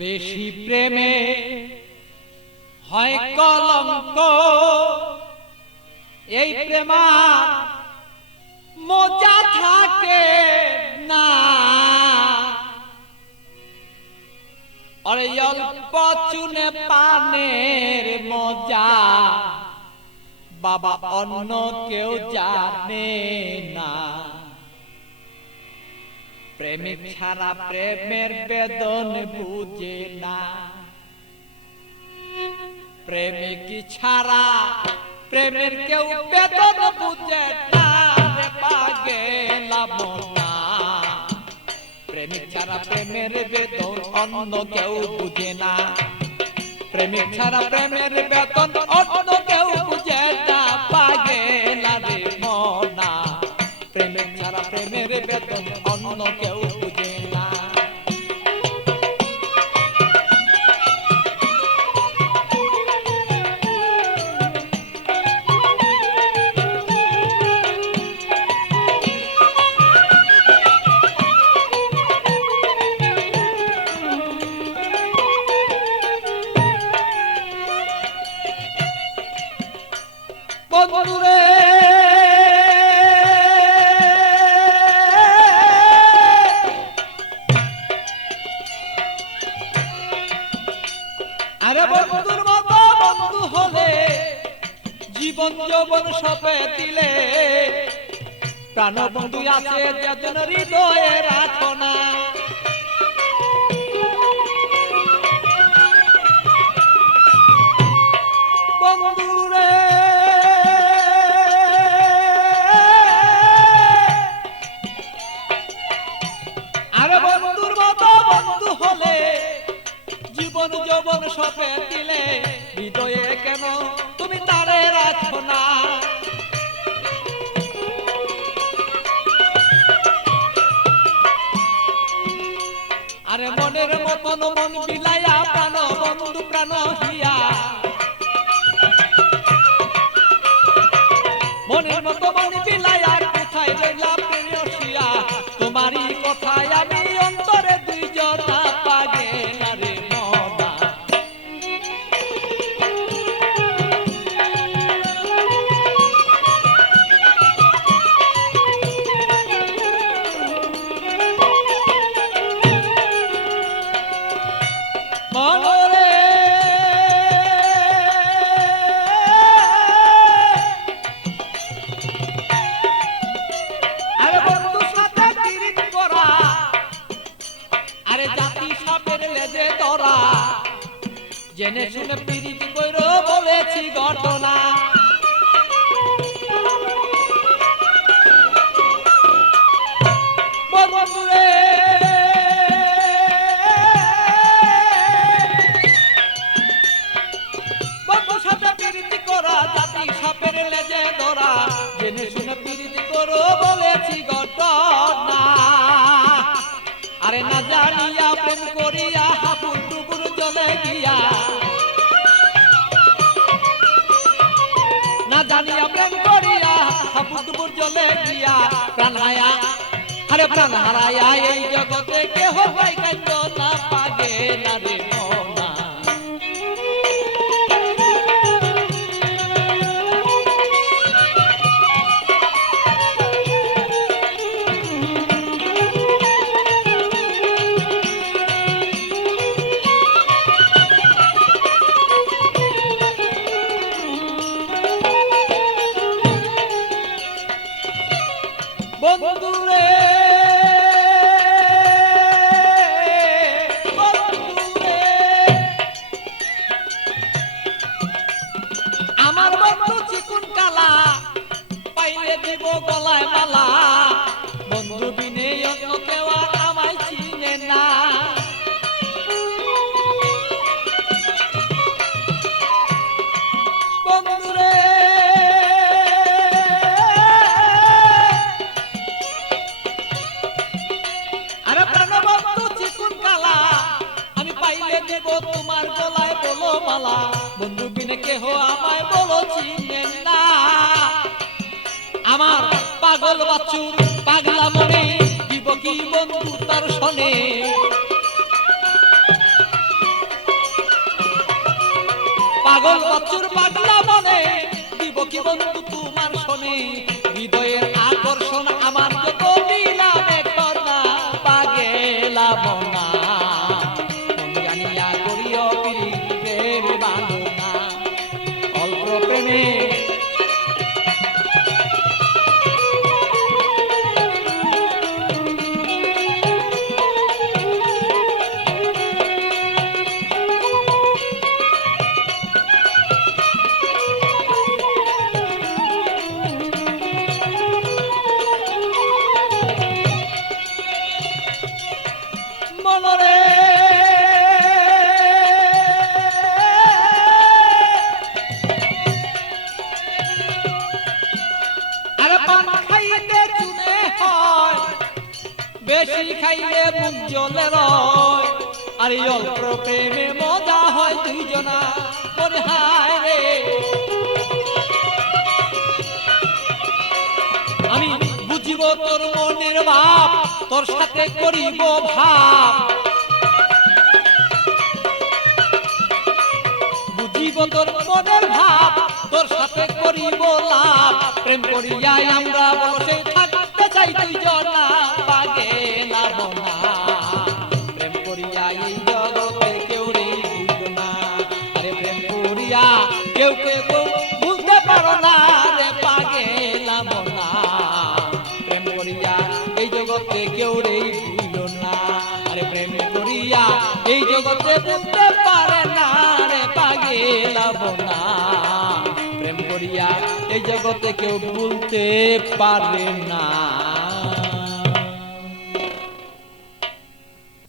বেশি প্রেমে হয় কলঙ্ক, এই প্রেমা মজা থাকে না। আরে অল্প চুনে পানের মজা বাবা অন্য কেউ জানে না। প্রেমিক ছাড়া প্রেমের বেদন বুঝে না। প্রেমিক ছাড়া প্রেমের কেউ বেদন বুঝে না রে পাগেলা মনা। প্রেমিক ছাড়া প্রেমের বেদন অন্য কেউ বুঝে না। প্রেমিক ছাড়া প্রেমের বেদন অন্য কেউ বুঝে না পাগেলা রে মনা। প্রেমিক ছাড়া প্রেমের বেদন অন্য কেউ বুঝে না। বন্ধুরে আরে বন্ধুর মতো বন্ধু হলে জীবন যৌবন সপে দিলে প্রাণ বন্ধু আছে যাদের হৃদয়ে রাখো না। বন্ধুরে আরে বন্ধুর মতো বন্ধু হলে জীবন যৌবন সপে দিলে হৃদয়ে কেন তুমি তারে রাখো না। আরে মনের মতন মন বিলাইয়া প্রাণ বন্ধু প্রাণ হিয়া। মনের মতো মন বিলাইয়া কোথায় রইলা প্রেয়সিয়া। তোমারই কথায় আমি অন্তরে দুই জোড়া পাগেলা রে মনা। মনরে আরে বন্ধু সাথে পিরিত করা, আরে জাতি সাপের লেজে ধরা। জেনে শুনে পিরিত কইরো বলেছি ঘটনা। বন্ধুরে বন্ধু সাথে পিরিত করা, জাতি সাপের লেজে ধরা। জেনে শুনে পিরিত করো বলেছি ঘটনা। আরে না জানিয়া প্রেম করিয়া হাবুর ডুবুর চলে গিয়া। না জানিয়া প্রেম করিয়া হাবুর ডুবুর চলে গিয়া। প্রাণ হায়া আরে প্রাণ হারায়া এই জগতে কেহ পাই কাইন্দ না পাগেলা রে মনা। বন্ধুরে বন্ধুরে আমার বন্ধু চিকুন কালা পাইলে দিব গলায় মালা। বন্ধু বিনে অন্য কেউ আমায় চিনে না। বন্ধুরে আরে প্রাণ বন্ধু চিকুন কালা আমি পাইলে দেব তোমার গলায় বলো মালা। বন্ধু বিনে কেহ আমায় বলো চিনে না। আমার পাগল বাছুর পাগলা মনে দিব কি বন্ধু তার শোনে। পাগল বচ্চুর পাগলা মনে দিব কি বন্ধু তোমার শোনে হৃদয়ের আকর্ষণ আমার যত দিলামে কন্যা পাগেলা বনা মন জানিয়া করিও পিরিতি প্রেম বাঁধনা অল্প প্রেমে মনরে আর পান খাইতে চুনে হয় বেশি খাইলে মুখ জ্বলে রয় আর এই অল্প প্রেমে মজা হয় দুইজনা মনে হায় রে আমি বুঝিব তোর মনের ভাব তোর সাথে করিব ভাব বুঝিব তোর মনের ভাব তোর সাথে করিব লাভ প্রেম করিয়াই আমরা বসে থাকতে চাই দুইজনা পাগেলা বনা প্রেম করিয়া এই জগতে কেউ রে বুঝনা আরে প্রেম করিয়া কেউ কেউ বুঝতে পারো না রে পাগেলা বনা প্রেম করিয়া এই জগতে কেউ রে বুঝলো না আরে প্রেম করিয়া এই জগতে বুঝতে পারে না রে পাগেলা বনা প্রেম করিয়া এই জগতে কেউ ভুলতে পারে না।